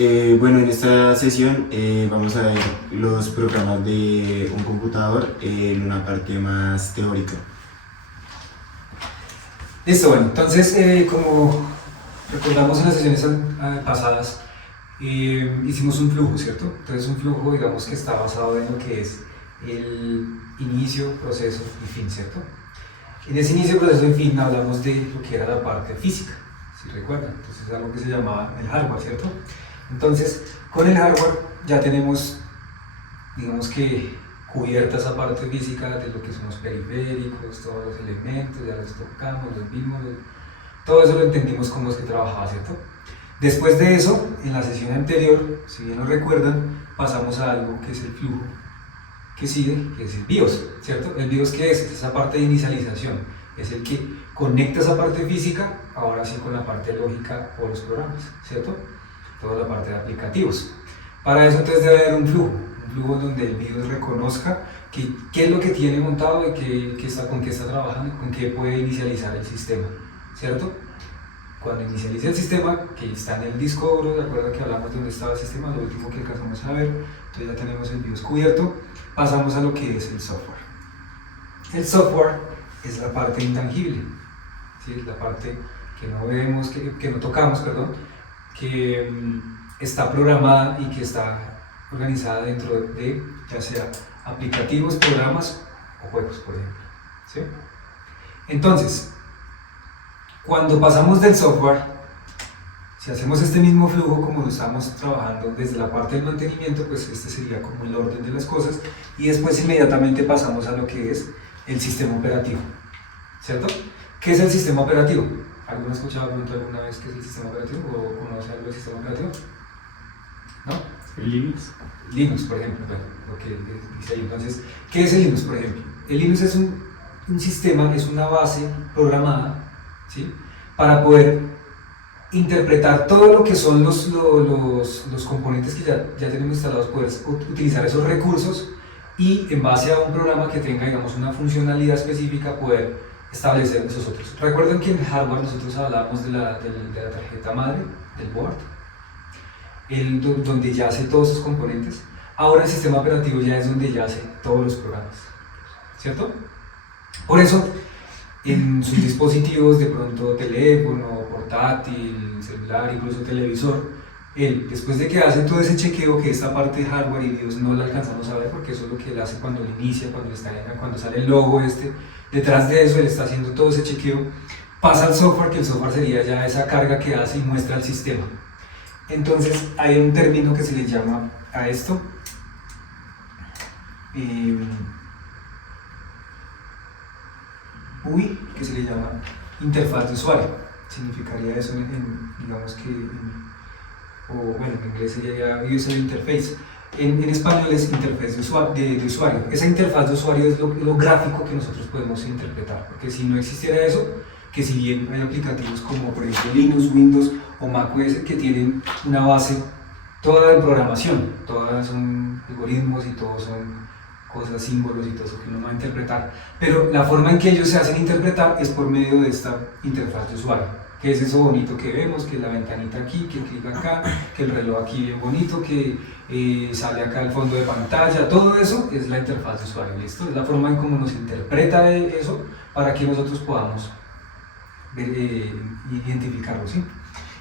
Bueno, en esta sesión vamos a ver los programas de un computador en una parte más teórica. Listo, bueno, entonces como recordamos en las sesiones pasadas, hicimos un flujo, ¿cierto? Entonces un flujo, digamos que está basado en lo que es el inicio, proceso y fin, ¿cierto? En ese inicio, proceso y fin hablamos de lo que era la parte física, si recuerdan, entonces es algo que se llamaba el hardware, ¿cierto? Entonces, con el hardware ya tenemos, digamos que cubierta esa parte física de lo que son los periféricos, todos los elementos, ya los tocamos, los vimos, todo eso lo entendimos cómo es que trabajaba, ¿cierto? Después de eso, en la sesión anterior, si bien lo recuerdan, pasamos a algo que es el flujo que sigue, que es el BIOS, ¿cierto? El BIOS, ¿qué es? Es esa parte de inicialización, es el que conecta esa parte física, ahora sí con la parte lógica o los programas, ¿cierto? Toda la parte de aplicativos. Para eso entonces debe haber un flujo donde el BIOS reconozca qué es lo que tiene montado y con qué está trabajando, con qué puede inicializar el sistema, ¿cierto? Cuando inicialice el sistema, que está en el disco duro, de acuerdo que hablamos de dónde estaba el sistema, lo último que alcanzamos a ver, entonces ya tenemos el BIOS cubierto, pasamos a lo que es el software. El software es la parte intangible, ¿sí? Es la parte que no vemos, que no tocamos, perdón, que está programada y que está organizada dentro de ya sea aplicativos, programas o juegos, por ejemplo, ¿sí? Entonces, cuando pasamos del software, si hacemos este mismo flujo como lo estamos trabajando desde la parte del mantenimiento, pues este sería como el orden de las cosas, y después inmediatamente pasamos a lo que es el sistema operativo, ¿cierto? ¿Qué es el sistema operativo? ¿Alguno ha escuchado alguna vez qué es el sistema operativo o conoce algo del sistema operativo? ¿No? Linux. Linux, por ejemplo, bueno, lo que dice ahí. Entonces, ¿qué es el Linux, por ejemplo? El Linux es un sistema, es una base programada, ¿sí? Para poder interpretar todo lo que son los componentes que ya tenemos instalados, poder utilizar esos recursos y en base a un programa que tenga, digamos, una funcionalidad específica, poder establecer esos otros. Recuerden que en hardware nosotros hablamos de la tarjeta madre, del board, donde ya hace todos esos componentes. Ahora el sistema operativo ya es donde ya hace todos los programas, ¿cierto? Por eso, en sus dispositivos, de pronto teléfono, portátil, celular, incluso televisor, después de que hace todo ese chequeo, que esta parte de hardware y BIOS no la alcanzamos a ver porque eso es lo que él hace cuando lo inicia, cuando sale el logo detrás de eso él está haciendo todo ese chequeo, pasa al software, que el software sería ya esa carga que hace y muestra al sistema. Entonces hay un término que se le llama a esto UI, que se le llama interfaz de usuario. Significaría eso digamos que en inglés sería user interface. En español es interfaz de usuario. Esa interfaz de usuario es lo gráfico que nosotros podemos interpretar, porque si no existiera eso, que si bien hay aplicativos como por ejemplo Linux, Windows o macOS que tienen una base toda de programación, todas son algoritmos y todos son cosas, símbolos y todo eso que uno va a interpretar, pero la forma en que ellos se hacen interpretar es por medio de esta interfaz de usuario, que es eso bonito que vemos, que la ventanita aquí, que el clic acá, que el reloj aquí bien bonito, que sale acá el fondo de pantalla, todo eso es la interfaz de usuario, ¿listo? Es la forma en cómo nos interpreta eso para que nosotros podamos identificarlo, ¿sí?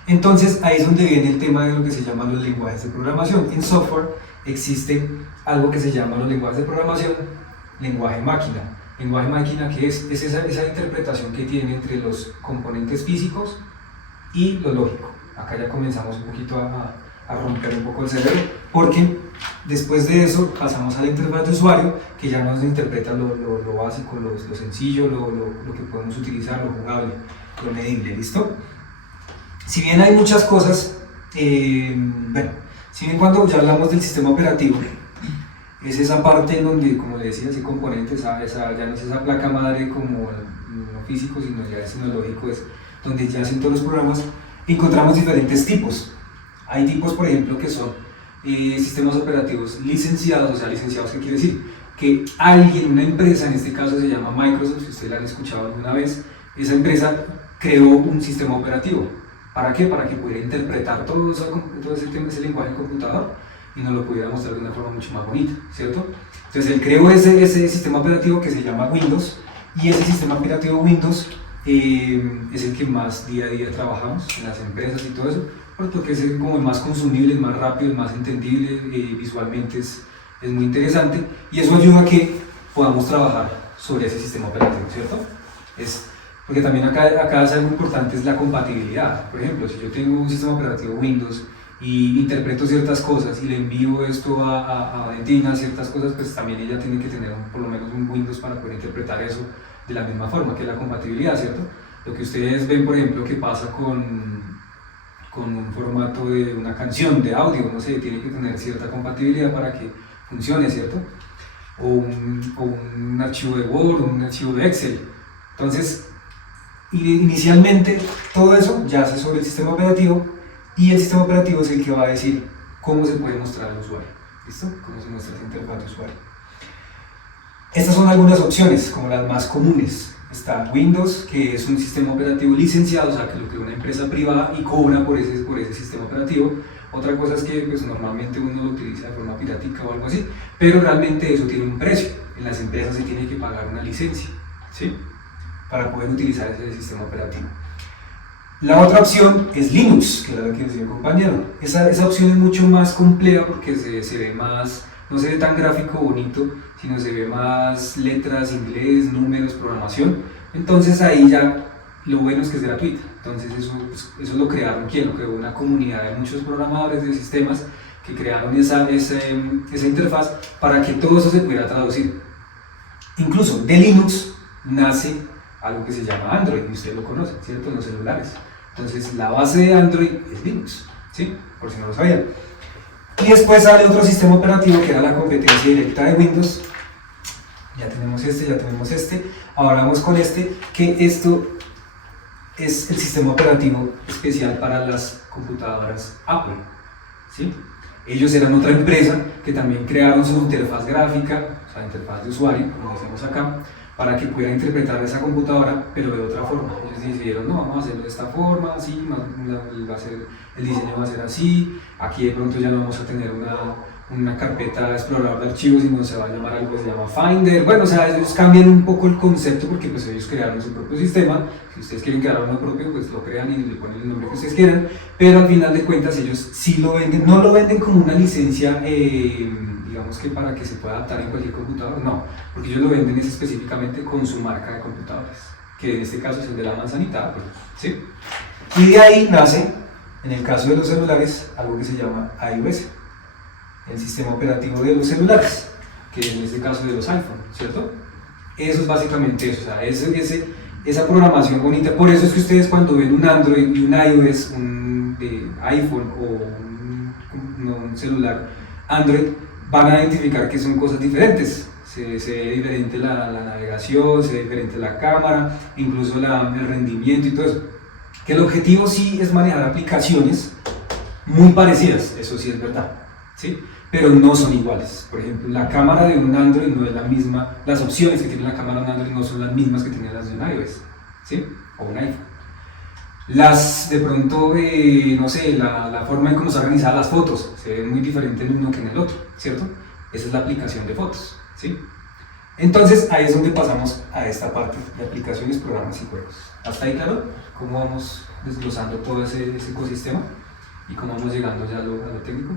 Entonces ahí es donde viene el tema de lo que se llama los lenguajes de programación. En software existe algo que se llama los lenguajes de programación, lenguaje máquina. Lenguaje máquina, que es esa interpretación que tiene entre los componentes físicos y lo lógico. Acá ya comenzamos un poquito a romper un poco el cerebro, porque después de eso pasamos a la interfaz de usuario, que ya nos interpreta lo básico, lo sencillo, lo que podemos utilizar, lo jugable, lo medible, ¿listo? Si bien hay muchas cosas, si bien cuando ya hablamos del sistema operativo, es esa parte en donde, como le decía, ese componente, ya no es esa placa madre como lo físico, sino ya es lo lógico, es donde ya hacen todos los programas, encontramos diferentes tipos. Hay tipos, por ejemplo, que son sistemas operativos licenciados, o sea, licenciados, ¿qué quiere decir? Que alguien, una empresa, en este caso se llama Microsoft, si ustedes la han escuchado alguna vez, esa empresa creó un sistema operativo, ¿Para qué? Para que pudiera interpretar todo, todo ese lenguaje del computador y nos lo pudiera mostrar de una forma mucho más bonita, ¿cierto? Entonces él creó ese sistema operativo que se llama Windows, y ese sistema operativo Windows es el que más día a día trabajamos en las empresas y todo eso, porque es como el más consumible, el más rápido, el más entendible, visualmente es muy interesante, y eso ayuda a que podamos trabajar sobre ese sistema operativo, ¿cierto? Porque también acá es algo importante, es la compatibilidad. Por ejemplo, si yo tengo un sistema operativo Windows y interpreto ciertas cosas y le envío esto a Valentina, ciertas cosas, pues también ella tiene que tener por lo menos un Windows para poder interpretar eso de la misma forma, que es la compatibilidad, ¿cierto? Lo que ustedes ven, por ejemplo, que pasa con un formato de una canción, de audio, no sé, tiene que tener cierta compatibilidad para que funcione, ¿cierto? O un archivo de Word, o un archivo de Excel. Entonces, inicialmente todo eso ya se sobre el sistema operativo, y el sistema operativo es el que va a decir cómo se puede mostrar al usuario, ¿listo? Cómo se muestra esa interfaz de usuario. Estas son algunas opciones, como las más comunes. Está Windows, que es un sistema operativo licenciado, o sea, que lo crea una empresa privada y cobra por ese sistema operativo. Otra cosa es que pues, normalmente uno lo utiliza de forma pirática o algo así, pero realmente eso tiene un precio. En las empresas se tiene que pagar una licencia, ¿sí? Para poder utilizar ese sistema operativo. La otra opción es Linux, que es la que decía el compañero. Esa opción es mucho más compleja porque se ve más, no se ve tan gráfico bonito, sino se ve más letras, inglés, números, programación. Entonces ahí ya lo bueno es que es gratuita. Entonces eso lo crearon, ¿quién? Lo creó una comunidad de muchos programadores de sistemas que crearon esa interfaz para que todo eso se pudiera traducir. Incluso de Linux nace algo que se llama Android, y usted lo conoce, ¿cierto? En los celulares. Entonces la base de Android es Linux, ¿sí? Por si no lo sabían. Y después sale otro sistema operativo que era la competencia directa de Windows. Ya tenemos este. Ahora vamos con que esto es el sistema operativo especial para las computadoras Apple, ¿sí? Ellos eran otra empresa que también crearon su interfaz gráfica, o sea, interfaz de usuario, como decimos acá, para que pudiera interpretar esa computadora, pero de otra forma. Ellos decidieron, no, vamos a hacerlo de esta forma, así, el diseño va a ser así, aquí de pronto ya no vamos a tener una carpeta explorador de archivos, sino se va a llamar algo que se llama Finder. Bueno, o sea, ellos cambian un poco el concepto porque pues ellos crearon su propio sistema. Si ustedes quieren crear uno propio, pues lo crean y le ponen el nombre que ustedes quieran, pero al final de cuentas ellos sí lo venden, no lo venden como una licencia, digamos que para que se pueda adaptar en cualquier computador, no, porque ellos lo venden específicamente con su marca de computadores, que en este caso es el de la manzanita Apple, ¿sí? Y de ahí nace, en el caso de los celulares, algo que se llama iOS, el sistema operativo de los celulares, que en este caso de los iPhone, ¿cierto? Eso es básicamente eso, o sea, esa programación bonita. Por eso es que ustedes cuando ven un Android y un iOS, un iPhone o un celular Android, van a identificar que son cosas diferentes. Se ve diferente la navegación, se ve diferente la cámara, incluso el rendimiento y todo eso. Que el objetivo sí es manejar aplicaciones muy parecidas, eso sí es verdad, ¿sí? Pero no son iguales. Por ejemplo, la cámara de un Android no es la misma, las opciones que tiene la cámara de un Android no son las mismas que tienen las de un iOS, ¿sí? O un iPhone. De pronto, no sé, la forma en cómo se organizan las fotos se ve muy diferente en uno que en el otro, ¿cierto? Esa es la aplicación de fotos, ¿sí? Entonces, ahí es donde pasamos a esta parte de aplicaciones, programas y juegos. ¿Hasta ahí claro? ¿Cómo vamos desglosando todo ese ecosistema? ¿Y cómo vamos llegando ya a lo técnico?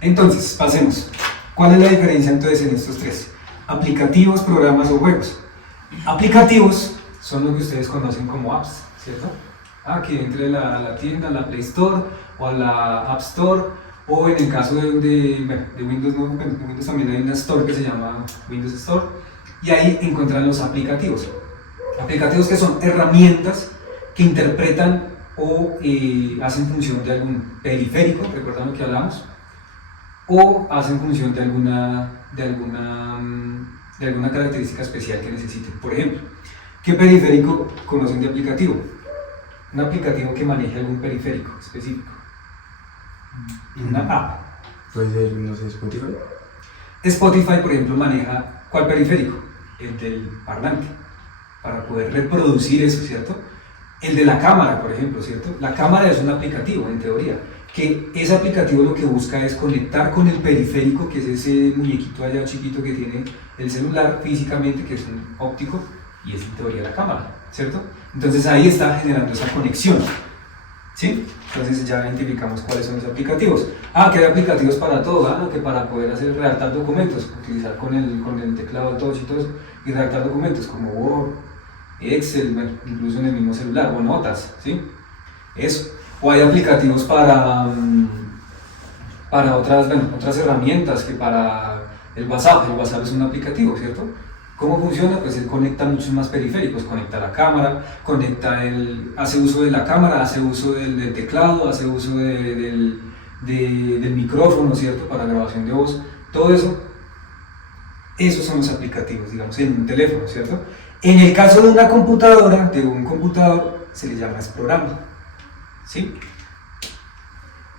Entonces, pasemos. ¿Cuál es la diferencia entonces en estos tres? Aplicativos, programas o juegos. Aplicativos son lo que ustedes conocen como apps, ¿cierto? Que entre la tienda, la Play Store o la App Store, o en el caso de Windows, no, en Windows también hay una Store que se llama Windows Store, y ahí encuentran los aplicativos. Aplicativos que son herramientas que interpretan o hacen función de algún periférico, ¿recuerdan lo que hablamos? O hacen función de alguna característica especial que necesiten. Por ejemplo, ¿qué periférico conocen de aplicativo? Un aplicativo que maneje algún periférico específico. Una app. Puede ser, no sé, Spotify. Spotify, por ejemplo, maneja ¿cuál periférico? El del parlante, para poder reproducir eso, ¿cierto? El de la cámara, por ejemplo, ¿cierto? La cámara es un aplicativo, en teoría, que ese aplicativo lo que busca es conectar con el periférico, que es ese muñequito allá chiquito que tiene el celular físicamente, que es un óptico, y es en teoría la cámara, ¿cierto? Entonces ahí está generando esa conexión, ¿sí? Entonces ya identificamos cuáles son los aplicativos. Que hay aplicativos para todo, que para poder redactar documentos, utilizar con el teclado touch y todo eso, y redactar documentos como Word, Excel, bueno, incluso en el mismo celular, o notas, ¿sí? Eso. O hay aplicativos para otras herramientas, que para el WhatsApp es un aplicativo, ¿cierto? ¿Cómo funciona? Pues él conecta muchos más periféricos, conecta la cámara, hace uso de la cámara, hace uso del teclado, hace uso del micrófono, ¿cierto? Para grabación de voz, todo eso, esos son los aplicativos, digamos, en un teléfono, ¿cierto? En el caso de una computadora, de un computador, se le llama programa, ¿sí?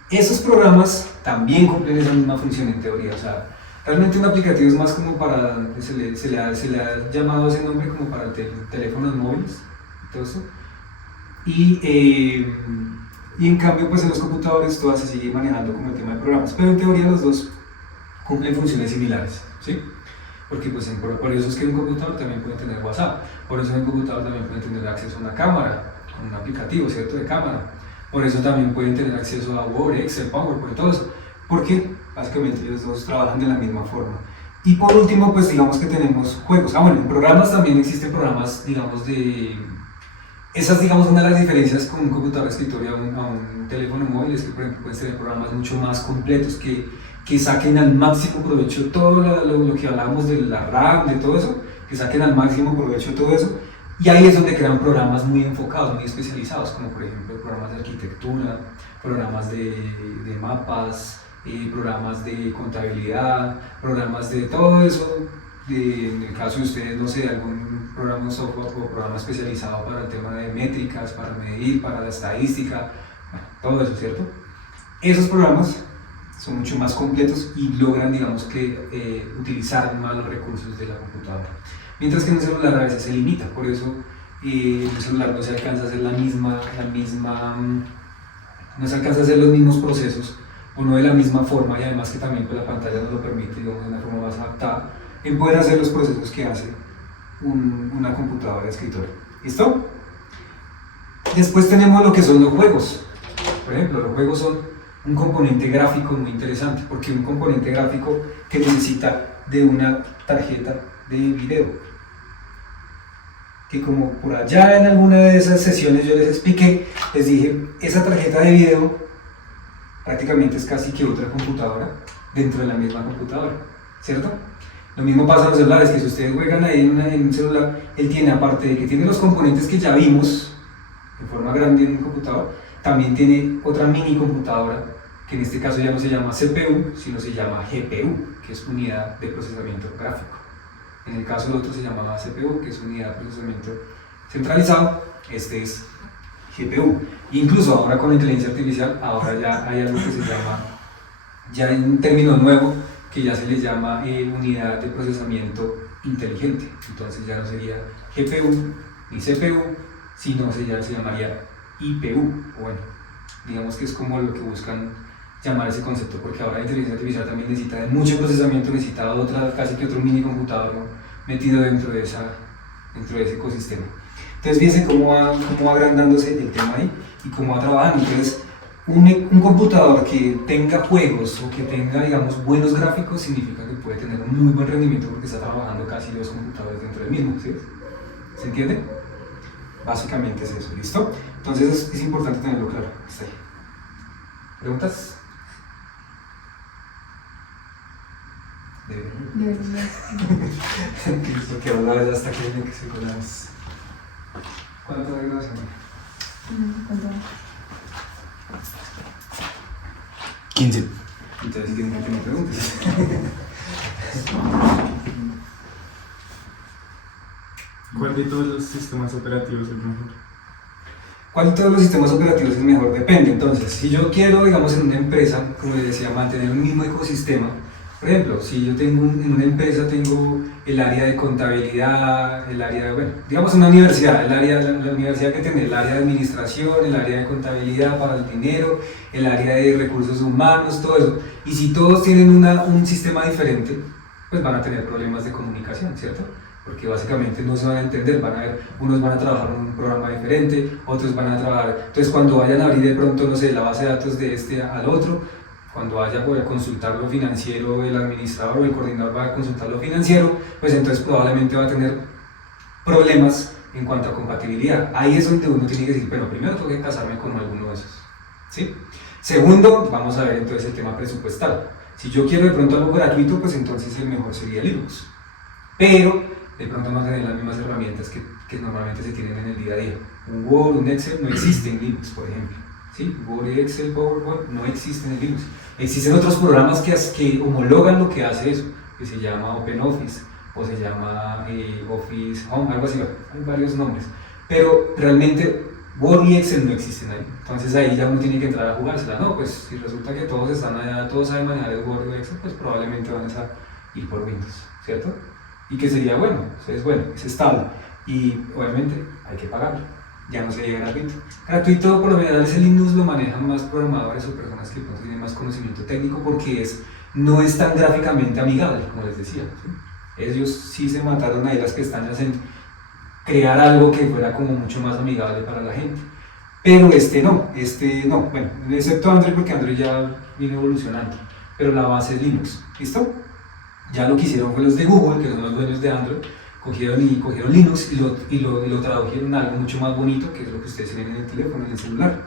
Esos programas también cumplen esa misma función en teoría, o sea, realmente un aplicativo es más como para, se le ha llamado ese nombre como para teléfonos móviles, todo eso. Y en cambio, pues en los computadores todavía se sigue manejando como el tema de programas, pero en teoría los dos cumplen funciones similares, ¿sí? Porque pues por eso es que en un computador también puede tener WhatsApp, por eso en un computador también pueden tener acceso a una cámara, a un aplicativo, ¿cierto? De cámara. Por eso también pueden tener acceso a Word, Excel, PowerPoint, todo eso, porque básicamente los dos trabajan de la misma forma. Y por último, pues digamos que tenemos juegos. Bueno, en programas también existen programas, digamos, Esas, digamos, una de las diferencias con un computador de escritorio a un teléfono móvil es que, por ejemplo, pueden ser programas mucho más completos que saquen al máximo provecho todo lo que hablábamos de la RAM, de todo eso, que saquen al máximo provecho todo eso. Y ahí es donde crean programas muy enfocados, muy especializados, como por ejemplo programas de arquitectura, programas de mapas, programas de contabilidad, programas de todo eso. En el caso de ustedes, no sé, algún programa de software o programa especializado para el tema de métricas, para medir, para la estadística, bueno, todo eso, ¿cierto? Esos programas son mucho más completos y logran, digamos que, utilizar más los recursos de la computadora. Mientras que en el celular a veces se limita, por eso en el celular no se alcanza a hacer no se alcanza a hacer los mismos procesos, o no de la misma forma, y además que también pues, la pantalla nos lo permite, digamos, de una forma más adaptada, en poder hacer los procesos que hace una computadora de escritorio. ¿Listo? Después tenemos lo que son los juegos. Por ejemplo, los juegos son un componente gráfico muy interesante, porque un componente gráfico que necesita de una tarjeta de video. Que como por allá en alguna de esas sesiones yo les expliqué, les dije, esa tarjeta de video prácticamente es casi que otra computadora dentro de la misma computadora, ¿cierto? Lo mismo pasa en los celulares, que si ustedes juegan ahí en un celular, él tiene, aparte de que tiene los componentes que ya vimos de forma grande en un computador, también tiene otra mini computadora, que en este caso ya no se llama CPU, sino se llama GPU, que es unidad de procesamiento gráfico. En el caso del otro se llamaba CPU, que es unidad de procesamiento centralizado, este es GPU. Incluso ahora con la inteligencia artificial, ahora ya hay algo que se llama, ya hay un término nuevo, que ya se les llama unidad de procesamiento inteligente. Entonces ya no sería GPU ni CPU, sino ya se llamaría IPU. Bueno, digamos que es como lo que buscan llamar ese concepto, porque ahora la inteligencia artificial también necesita de mucho procesamiento, necesita casi que otro mini computador, ¿no?, metido dentro de ese ecosistema. Entonces fíjense cómo va agrandándose el tema ahí y cómo va trabajando. Entonces, un computador que tenga juegos o que tenga, digamos, buenos gráficos significa que puede tener un muy buen rendimiento porque está trabajando casi dos computadores dentro del mismo, ¿sí? ¿Se entiende? Básicamente es eso, ¿listo? Entonces es importante tenerlo claro. Hasta ahí. ¿Preguntas? De verdad. Porque ahora ya hasta que viene que se colas. ¿Cuánto de grabación? ¿Cuánto? 15. Entonces si tienen que me preguntes. ¿Cuál de todos los sistemas operativos es el mejor? ¿Cuál de todos los sistemas operativos es mejor? Depende. Entonces, si yo quiero, digamos, en una empresa, como les decía, mantener un mismo ecosistema, Por ejemplo, si yo tengo en una empresa tengo el área de contabilidad, el área de, bueno, digamos una universidad, la universidad que tiene el área de administración, el área de contabilidad para el dinero, el área de recursos humanos, todo eso. Y si todos tienen un sistema diferente, pues van a tener problemas de comunicación, ¿cierto? Porque básicamente no se van a entender, unos van a trabajar en un programa diferente, otros van a trabajar, entonces cuando vayan a abrir de pronto, no sé, la base de datos de este al otro, cuando vaya a consultar lo financiero, el administrador o el coordinador va a consultar lo financiero, pues entonces probablemente va a tener problemas en cuanto a compatibilidad. Ahí es donde uno tiene que decir, bueno, primero tengo que casarme con alguno de esos, ¿sí? Segundo, vamos a ver entonces el tema presupuestal. Si yo quiero de pronto algo gratuito, pues entonces el mejor sería Linux. Pero de pronto no tener las mismas herramientas que normalmente se tienen en el día a día. Un Word, un Excel no existe en Linux, por ejemplo. ¿Sí? Word, Excel, PowerPoint no existen en Linux. Existen otros programas que homologan lo que hace eso, que se llama OpenOffice o se llama Office Home, algo así, hay varios nombres. Pero realmente Word y Excel no existen ahí. Entonces ahí ya uno tiene que entrar a jugársela. No, pues si resulta que todos están allá, todos saben manejar el Word o Excel, pues probablemente van a ir por Windows, ¿cierto? Y que sería bueno, es estable y obviamente hay que pagarlo, ya no sería gratuito. Gratuito por lo general ese Linux lo manejan más programadores o personas que pues, tienen más conocimiento técnico porque no es tan gráficamente amigable, como les decía, ¿sí? Ellos sí se mataron ahí las pestañas en crear algo que fuera como mucho más amigable para la gente. Pero no, bueno, excepto Android porque Android ya viene evolucionando, pero la base es Linux, ¿listo? Ya lo que hicieron fue los de Google, que son los dueños de Android, cogieron Linux y lo tradujeron a algo mucho más bonito, que es lo que ustedes tienen en el teléfono, en el celular.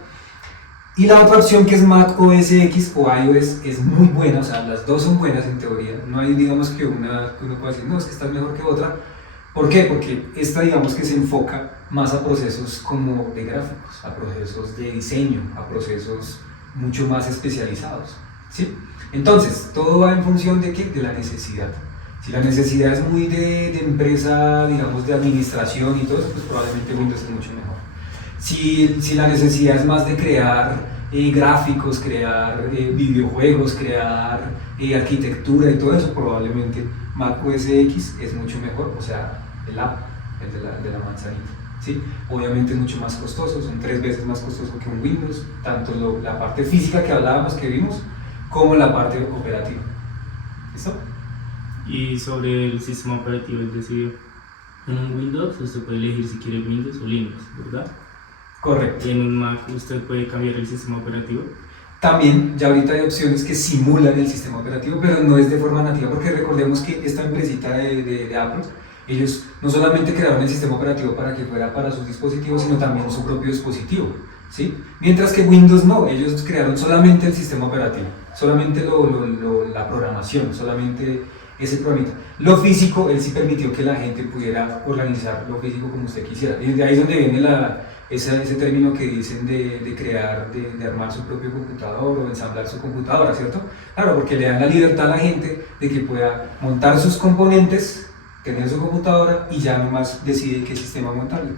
Y la otra opción que es Mac OS X o iOS es muy buena, o sea, las dos son buenas en teoría. No hay, digamos, que uno pueda decir, no, es que esta es mejor que otra. ¿Por qué? Porque esta, digamos, que se enfoca más a procesos como de gráficos, a procesos de diseño, a procesos mucho más especializados, ¿sí? Entonces, todo va en función de ¿qué? De la necesidad. Si la necesidad es muy de empresa, digamos, de administración y todo eso, pues probablemente Windows es mucho mejor. Si la necesidad es más de crear gráficos, crear videojuegos, crear arquitectura y todo eso, probablemente Mac OS X es mucho mejor, o sea, el app, el de la manzanita, ¿sí? Obviamente es mucho más costoso, son 3 veces más costoso que un Windows, tanto la parte física que hablábamos, que vimos, como la parte operativa. ¿Listo? Y sobre el sistema operativo, es decir, en un Windows usted puede elegir si quiere Windows o Linux, ¿verdad? Correcto. Y en un Mac usted puede cambiar el sistema operativo. También, ya ahorita hay opciones que simulan el sistema operativo, pero no es de forma nativa, porque recordemos que esta empresita de Apple, ellos no solamente crearon el sistema operativo para que fuera para sus dispositivos, sino también su propio dispositivo, ¿sí? Mientras que Windows no, ellos crearon solamente el sistema operativo, solamente la programación, solamente ese programita. Lo físico, él sí permitió que la gente pudiera organizar lo físico como usted quisiera. Y de ahí es donde viene ese término que dicen de crear, de armar su propio computador o ensamblar su computadora, ¿cierto? Claro, porque le dan la libertad a la gente de que pueda montar sus componentes, tener su computadora y ya nomás decide qué sistema montarle.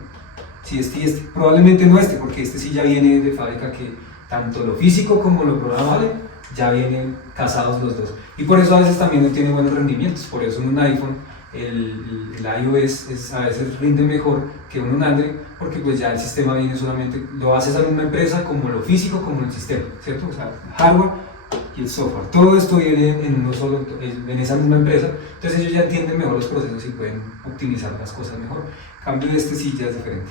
Si este, probablemente no porque este sí ya viene de fábrica que tanto lo físico como lo programable ya vienen casados los dos. Y por eso a veces también no tiene buenos rendimientos, por eso en un iPhone el iOS a veces rinde mejor que un Android, porque pues ya el sistema viene solamente, lo haces en una empresa como lo físico como el sistema, ¿cierto? O sea, el hardware y el software, todo esto viene en uno solo, en esa misma empresa, entonces ellos ya entienden mejor los procesos y pueden optimizar las cosas mejor. En cambio este sí ya es diferente.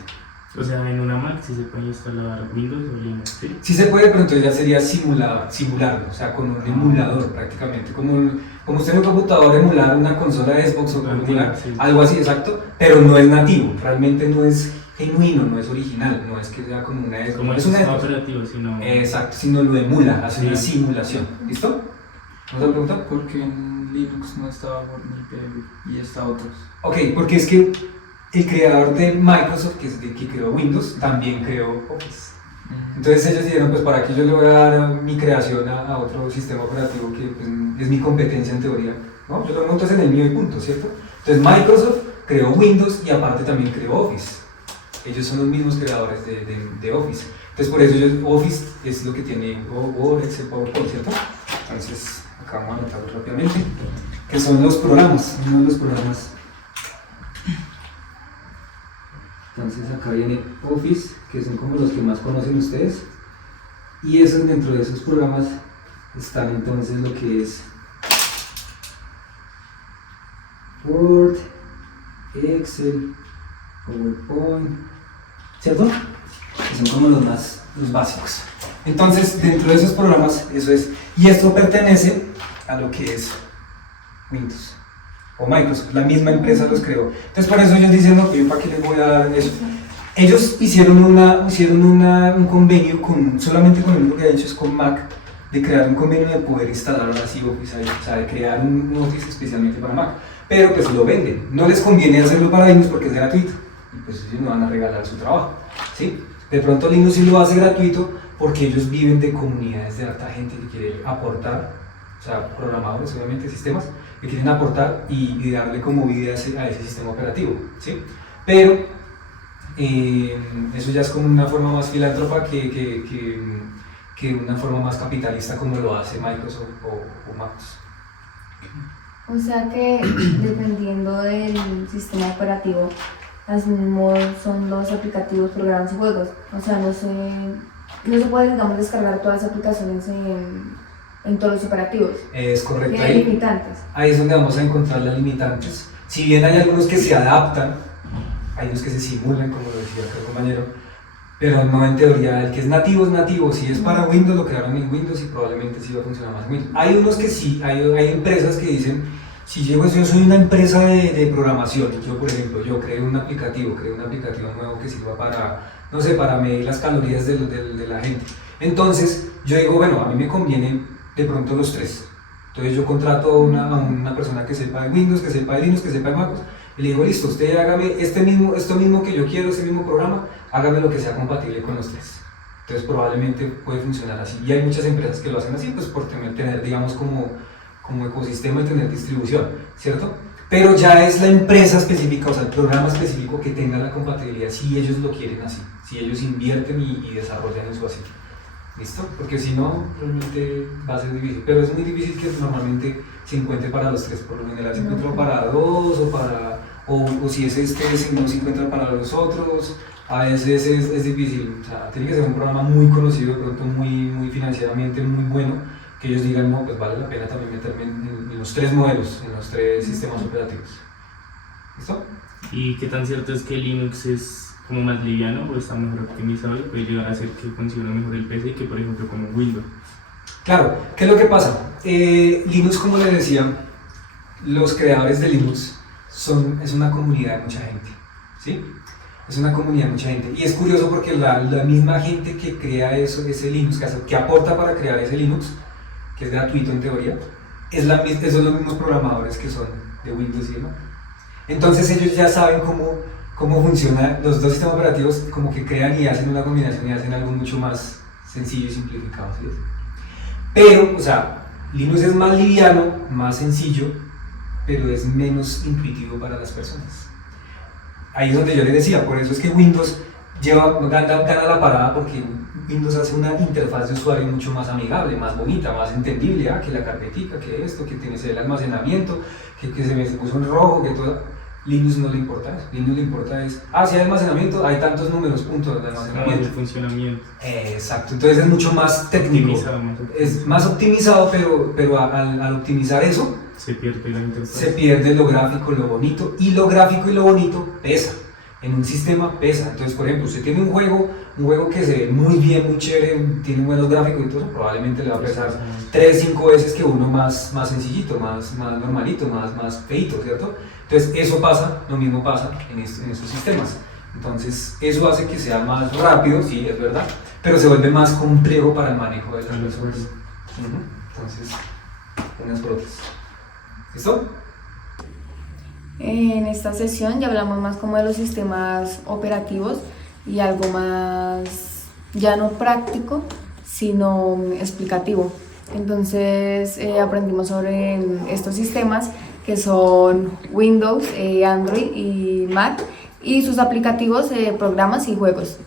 O sea, en una Mac sí se puede instalar Windows o Linux, ¿sí? Sí se puede, pero entonces ya sería simularlo, o sea, con un emulador prácticamente, como usted en un computador emular una consola de Xbox o emular sí. Algo así, exacto, pero no es nativo, realmente no es genuino, no es original, no es que sea como una Xbox. Como el sistema operativo, sino... Exacto, sino lo emula, hace una simulación, ¿listo? ¿Otra pregunta? Porque en Linux no estaba Fortnite y está otros. Ok, porque es que el creador de Microsoft, que es el que creó Windows, también creó Office. Entonces ellos dijeron, pues para qué yo le voy a dar mi creación a otro sistema operativo que pues, es mi competencia en teoría, ¿no? Yo lo monto en el mío y punto, ¿cierto? Entonces Microsoft creó Windows y aparte también creó Office. Ellos son los mismos creadores de Office. Entonces por eso Office es lo que tiene Word, Excel, PowerPoint, ¿cierto? Entonces, acá vamos a anotarlo rápidamente, que son los programas, uno de los programas. Entonces acá viene Office, que son como los que más conocen ustedes, y dentro de esos programas están entonces lo que es Word, Excel, PowerPoint, ¿cierto? Que son como los básicos. Entonces, dentro de esos programas, eso es, y esto pertenece a lo que es Windows o Microsoft, la misma empresa los creó. Entonces, por eso ellos dicen, no, yo para qué les voy a dar eso. Ellos hicieron un convenio solamente con el único que ha hecho es con Mac, de crear un convenio de poder instalar así Office ahí, o sea, de crear un Office especialmente para Mac, pero pues lo venden. No les conviene hacerlo para Linux porque es gratuito, y pues ellos no van a regalar su trabajo, ¿sí? De pronto Linux sí lo hace gratuito porque ellos viven de comunidades de harta gente que quiere aportar, o sea, programadores, obviamente, sistemas, que quieren aportar y darle como vida a ese sistema operativo, ¿sí? Pero eso ya es como una forma más filántropa que una forma más capitalista como lo hace Microsoft o Mac. O sea que dependiendo del sistema operativo, asimismo son los aplicativos, programas y juegos. O sea, no se puede, digamos, descargar todas las aplicaciones en todos los operativos. Es correcto. Hay limitantes. Ahí es donde vamos a encontrar las limitantes. Si bien hay algunos que se adaptan, hay unos que se simulan, como lo decía acá el compañero, pero no en teoría. El que es nativo. Si es para Windows, lo crearon en Windows y probablemente sí va a funcionar más en Windows. Hay unos que sí, hay empresas que dicen, si yo soy una empresa de programación, yo por ejemplo, yo creo un aplicativo nuevo que sirva para, no sé, para medir las calorías de la gente. Entonces, yo digo, bueno, a mí me conviene de pronto los tres. Entonces yo contrato a una persona que sepa de Windows, que sepa de Linux, que sepa de Mac, y le digo, listo, usted hágame esto mismo que yo quiero, este mismo programa, hágame lo que sea compatible con los tres. Entonces probablemente puede funcionar así. Y hay muchas empresas que lo hacen así, pues por tener digamos, como ecosistema y tener distribución, ¿cierto? Pero ya es la empresa específica, o sea, el programa específico que tenga la compatibilidad, si ellos lo quieren así, si ellos invierten y desarrollan eso así. ¿Listo? Porque si no, realmente va a ser difícil, pero es muy difícil que normalmente se encuentre para los tres, por lo general se encuentra para dos o si es si no se encuentra para los otros, a veces es difícil, o sea, tiene que ser un programa muy conocido, de pronto muy financieramente muy bueno, que ellos digan, no, pues vale la pena también meterme en los tres modelos, en los tres sistemas operativos. ¿Listo? ¿Y qué tan cierto es que Linux es como más liviano o está mejor optimizado y puede llegar a hacer que funcione mejor el PC que por ejemplo como Windows? Claro, ¿qué es lo que pasa? Linux, como les decía, los creadores de Linux es una comunidad de mucha gente, ¿sí? Es una comunidad de mucha gente y es curioso porque la misma gente que crea ese Linux, que aporta para crear ese Linux, que es gratuito en teoría, son los mismos programadores que son de Windows y de Mac. Entonces ellos ya saben cómo funcionan los dos sistemas operativos, como que crean y hacen una combinación y hacen algo mucho más sencillo y simplificado, ¿sí? Pero, o sea, Linux es más liviano, más sencillo, pero es menos intuitivo para las personas. Ahí es donde yo les decía, por eso es que Windows gana la parada, porque Windows hace una interfaz de usuario mucho más amigable, más bonita, más entendible, que la carpetica, que esto, que tiene el almacenamiento, que se me puso en rojo, que todo. Linux no le importa eso. Linux le importa es, si hay almacenamiento, hay tantos números, puntos de almacenamiento. El funcionamiento. Exacto, entonces es mucho más técnico, es más optimizado, pero al optimizar eso, se pierde la interfaz. Se pierde lo gráfico, lo bonito, y lo gráfico y lo bonito pesa. En un sistema pesa. Entonces, por ejemplo, usted tiene un juego que se ve muy bien, muy chévere, tiene buenos gráficos y todo, probablemente le va a pesar 3-5 veces que uno más sencillito, más normalito, más feito, ¿cierto? Entonces, lo mismo pasa en estos sistemas. Entonces, eso hace que sea más rápido, sí, es verdad, pero se vuelve más complejo para el manejo de las personas. Entonces, unas brotas. ¿Listo? En esta sesión ya hablamos más como de los sistemas operativos y algo más ya no práctico, sino explicativo. Entonces aprendimos sobre estos sistemas que son Windows, Android y Mac y sus aplicativos, programas y juegos.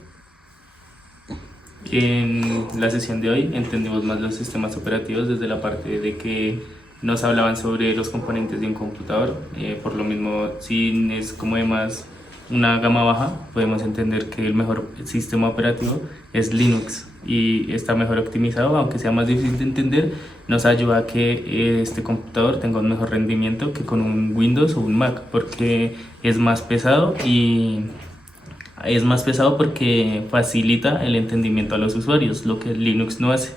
En la sesión de hoy entendimos más los sistemas operativos desde la parte de que nos hablaban sobre los componentes de un computador. Por lo mismo, si es como de más una gama baja, podemos entender que el mejor sistema operativo es Linux y está mejor optimizado, aunque sea más difícil de entender, nos ayuda a que este computador tenga un mejor rendimiento que con un Windows o un Mac, porque es más pesado y es más pesado porque facilita el entendimiento a los usuarios, lo que Linux no hace.